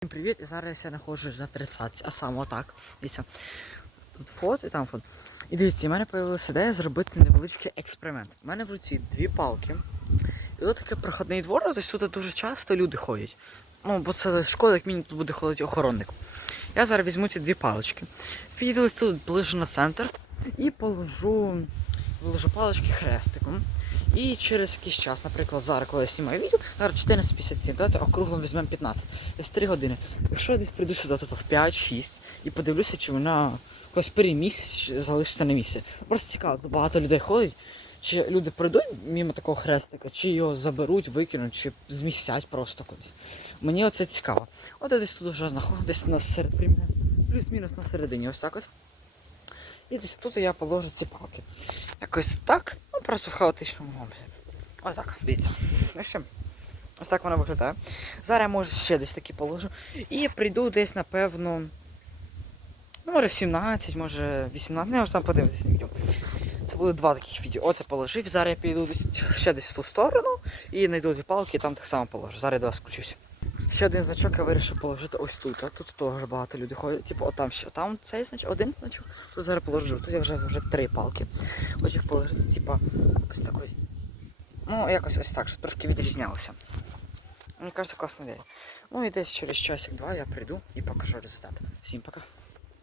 Всім привіт! І зараз я знаходжусь на 30, а саме отак. Дивіться. Тут фото і там фото. І дивіться, в мене з'явилася ідея зробити невеличкий експеримент. У мене в руці дві палки. І тут таке проходний двор, тобто тут дуже часто люди ходять. Ну, бо це школа, як мінімум тут буде ходити охоронник. Я зараз візьму ці дві палички. Підійду тут ближче на центр і положу, положу палички хрестиком. І через якийсь час, наприклад, зараз, коли я знімаю відео, зараз 14.57, давайте округлим візьмемо 15. Десь 3 години. Якщо я десь прийду сюди тут в 5-6 і подивлюся, чи вона якось переміститься, чи залишиться на місці. Просто цікаво, багато людей ходить. Чи люди прийдуть мимо такого хрестика, чи його заберуть, викинуть, чи змістять просто кудись. Мені оце цікаво. От я десь тут вже знаходжу, десь на серед плюс-мінус на середині, ось так от. І десь тут я положу ці палки. Якось так, просто в хаотичному образі. Ось так, дивіться. Ну ось так воно виглядає. Зараз я може ще десь такі положу. І прийду десь, напевно. Ну, може в 17, може 18, не може там подивитися відео. Це буде два таких відео. Оце положив. Зараз я піду десь, ще десь в ту сторону і знайду дві палки і там так само положу. Зараз я до вас включусь. Ще один значок я вирішив положити ось тут. Тут теж багато людей ходять. Типу, отам ще. Там цей значок, один значок. Тут зараз положу. Тут я вже вже три палки. Хочу їх положити, типа, ось такий. Ну, якось ось так, щоб трошки відрізнялося. Мені кажется, класна ідея. Ну і десь через часик-два я прийду і покажу результат. Всім пока.